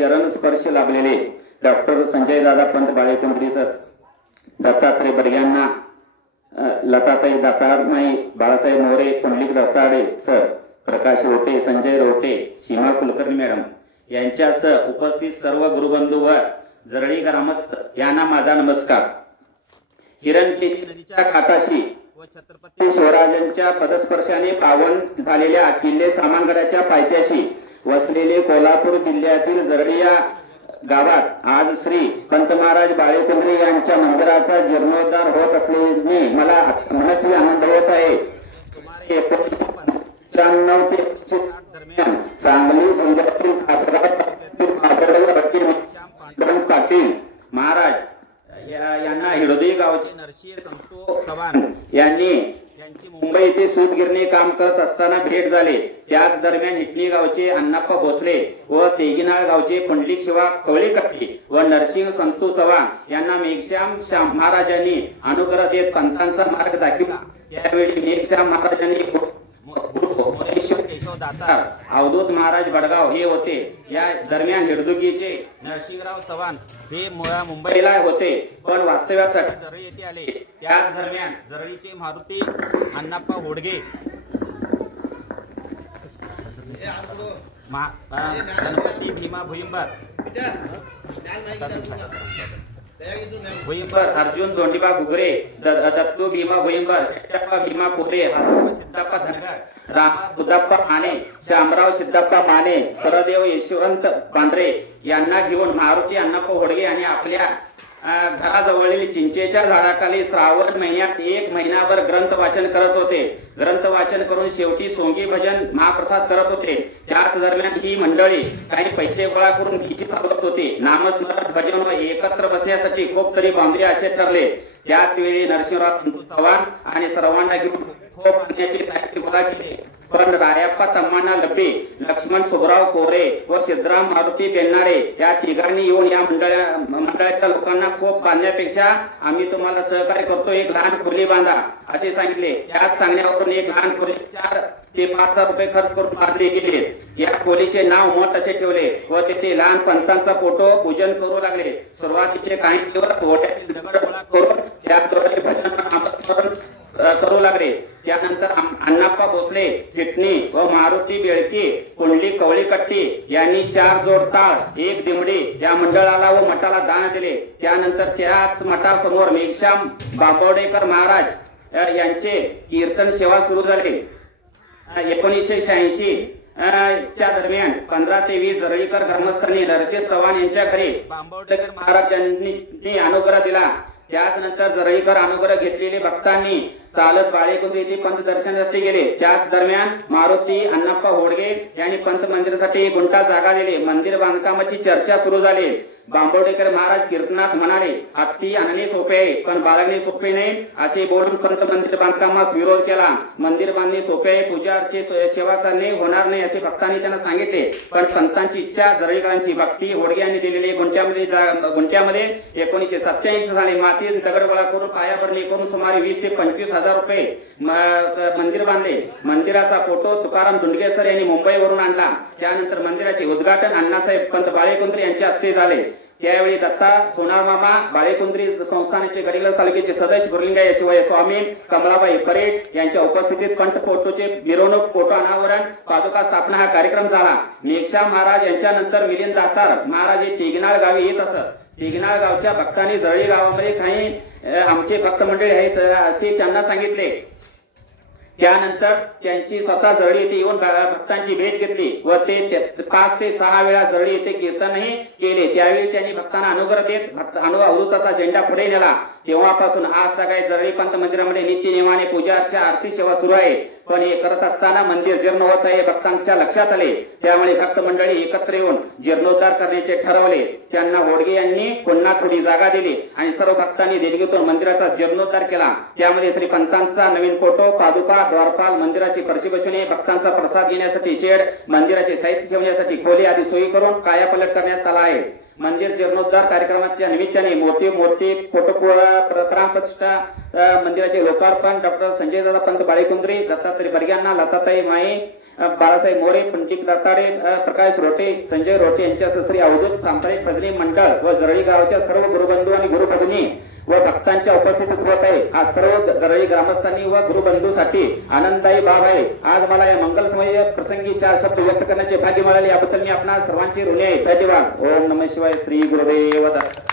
चरण स्पर्श लाभलेले डॉक्टर संजय दादा पंत बाळेकुंद्री सर, दत्तात्रय बडग्यांना, लताताई दातारमाई, बाळासाहेब मोरे, पुंडलिक दत्ताडे सर, प्रकाश रोटे, संजय रोटे, सीमा कुलकर्णी मॅडम यांच्यासह उपस्थित सर्व गुरुबंधू व जरळी ग्रामस्थ यांना माझा नमस्कार. हिरणकेशी नदीच्या काठाशी व छत्रपती शिवराजांच्या पदस्पर्शाने पावन झालेल्या किल्ले सामानगडाच्या पायथ्याशी वसलेले कोल्हापूर जिल्ह्यातील जरळी या गावात आज श्री पंत महाराज बाळेकुंद्री यांच्या मंदिराचा जीर्णोद्धार होत असल्याने मला मनस्वी आनंद होत आहे. सुमारे 1995 ते 1960 दरम्यान सांगली जिल्ह्यातील कासरा पाटील महाराज यांना हिडोदी गावचे नरसिंह संतोष चव्हाण यांनी त्यांची मुंबई येथे सूतगिरणी काम करत असताना भेट झाले. त्याच दरम्यान हिटणी गावचे अण्णाप्पा भोसले व तेगिनाळ गावचे पुंडलिक शिवा कवळीकट्टी व नरसिंह संतोष चव्हाण यांना मेघश्याम महाराजांनी अनुग्रह देत पंथांचा मार्ग दाखविला. त्यावेळी मेघश्याम महाराजांनी केशव दातार, अवधूत महाराज बडगाव हे होते. या दरम्यान हिडदुगीचे नरसिंहराव चव्हाण हे मुंबईला होते पण वास्तव्यासाठी जरळी येथे आले. त्याच दरम्यान जरळीचे मारुती अण्णाप्पा होडगे, गणपती भीमा भुईंबर, अर्जुन जोंडीबा घुगरे, दत्तू भीमा भुईंबर, शेट्टप्पा भीमा कोले, सिद्धप्पा धनगर, रामा बुद्धप्पा माने, श्यामराव सिद्धप्पा माने, सरदेव यशवंत पांढरे यांना घेऊन मारुती अण्णाप्पा होडगे आणि आपल्या घराजवळील चिंचेच्या झाडाखाली श्रावण महिन्यात 1 महिनाभर ग्रंथ वाचन करत होते. ग्रंथ वाचन करून शेवटी सोंगी भजन महाप्रसाद करत होते. त्याच दरम्यान ही मंडळी काही पैसे गोळा करून खिशी चालवत होते. नामस्मरण भजन व एकत्र बसण्यासाठी खूप तरी बांधले असे ठरले. त्याच वेळी नरसिंहराव संतोष चव्हाण आणि सर्वांना घेऊन खोप आणण्याचे साहित्य गोळा केले. पण रायाप्पा तम्माना लपे, लक्ष्मण सुबराव कोरे व सिद्धराम मारुती बेन्नाडे या तिघांनी येऊन या मंडळाच्या लोकांना खोप बांधण्यापेक्षा आम्ही तुम्हाला सहकार्य करतो, एक लहान खोली बांधा असे सांगितले. त्याच सांगण्यावरून एक लहान खोली 4 ते 5 रुपये खर्च करून बांधले गेले. या खोलीचे नाव मठ असे ठेवले व तेथे लहान पंतांचा फोटो पूजन करू लागले. सुरुवातीचे काही दिवस ओट्यातील दगड गोळा करून त्याद्वारे भजन करू लागले. त्यानंतर अण्णाप्पा भोसले, हिटणी व मारुती बेळके, पुंडलिक कवळीकट्टी यांनी 4 जोड टाळ, 1 दिमडी या मंडळाला व मठाला दान दिले. त्यानंतर त्याच मठासमोर मेघश्याम बांबवडेकर महाराज यांचे कीर्तन सेवा सुरू झाले. 1986 च्या दरम्यान 15 ते 20 जरळीकर ग्रामस्थांनी नरसिंह चव्हाण यांच्या घरी बांबवडेकर महाराजांनी अनुग्रह दिला. त्याच नंतर जरळीकर अनुग्रह घेतलेले भक्तांनी चालत बाळेकुंद्री येथे पंत दर्शनासाठी गेले. त्याच दरम्यान मारुती अण्णाप्पा होडगे यांनी पंत मंदिरासाठी गुंठा जागा दिली. मंदिर बांधकामाची चर्चा सुरू झाली. बांबवडेकर महाराज कीर्तनात म्हणाले, हत्ती आणणे सोपे आहे पण बाळगणे सोपे नाही असे बोलून पंत मंदिर बांधकामास विरोध केला. मंदिर बांधणे सोपे आहे, पूजा अर्चे सेवा करणे होणार नाही असे भक्तांनी त्यांना सांगितले. पण पंतांची इच्छा, जरळीकरांची भक्ती, होडगे यांनी दिलेले गुंठ्यामध्ये 1987 साली माती दगड गोळा करून पायाभरणी करून सुमारे 20 ते 25 हजार रुपये मंदिर बांधले. मंदिराचा फोटो तुकाराम धुंडगेसर यांनी मुंबईवरून आणला. त्यानंतर मंदिराचे उद्घाटन अण्णासाहेब पंत बाळेकुंद्री यांच्या हस्ते झाले. त्यावेळी दत्ता सोनारमामा बाळेकुंद्री संस्थानाचे गडिंग्लज तालुक्याचे सदस्य गुरलिंगाई शिवाय स्वामी कमलाबाई परेड यांच्या उपस्थितीत पंत फोटोचे मिरवणूक, फोटो अनावरण, पादुका स्थापना हा कार्यक्रम झाला. मेघश्याम महाराज यांच्यानंतर मिलिंद दातार महाराज हे तेगिनाळ गावी येत असत. तेगिनाळ गावच्या भक्तांनी जरळी गावामध्ये काही आमचे भक्त मंडळी आहेत असे त्यांना सांगितले. त्यानंतर त्यांची स्वतः जरळी येथे येऊन भक्तांची भेट घेतली व ते 5 ते 6 वेळा जरळी येथे कीर्तनही केले. त्यावेळी त्यांनी भक्तांना अनुग्रह देत अवधूताचा झेंडा पुढे नेला. तेव्हापासून आज सकाळी जरळी पंत मंदिरामध्ये नित्यनेमाने पूजा अर्चा, आरती सेवा सुरू आहे. पण हे करत असताना मंदिर जीर्ण होत आहे भक्तांच्या लक्षात आले. त्यामुळे भक्त मंडळी एकत्र येऊन जीर्णोद्धार करण्याचे ठरवले. त्यांना होडगे यांनी पुन्हा थोडी जागा दिली आणि सर्व भक्तांनी देणगीतून मंदिराचा जीर्णोद्धार केला. त्यामध्ये श्री पंतांचा नवीन फोटो, पादुका, द्वारपाल, मंदिराची फरशी बसवणे, भक्तांचा प्रसाद घेण्यासाठी शेड, मंदिराचे साहित्य ठेवण्यासाठी खोली आदी सोयी करून कायापालट करण्यात आला आहे. मंदिर जीर्णोद्धार कार्यक्रमाच्या निमित्ताने मोठी फोटो प्राणप्रतिष्ठा मंदिराचे लोकार्पण डॉक्टर संजय दादा पंत बाळेकुंद्री, दत्तात्रय बर्ग्यांना, लताताई माई, बाळासाहेब मोरे, पंडित दातारे, प्रकाश रोटे, संजय रोटे यांच्या श्री अवधूत सांप्रदायिक भजनी मंडळ व जरळी गावच्या सर्व गुरुबंधू आणि गुरुभगिनी व भक्तांच्या उपस्थितीत होत आहे। आज सर्व जरळी ग्रामस्थांनी व गुरुबंधूसाठी आनंददायी बाब आहे। आज मला या मंगलमय प्रसंगी 4 शब्द व्यक्त करण्याचे भाग्य मिळाले, याबद्दल मी आपणा सर्वांची ऋणी आहे। धन्यवाद। ओम नमः शिवाय। श्री गुरुदेव दत्त।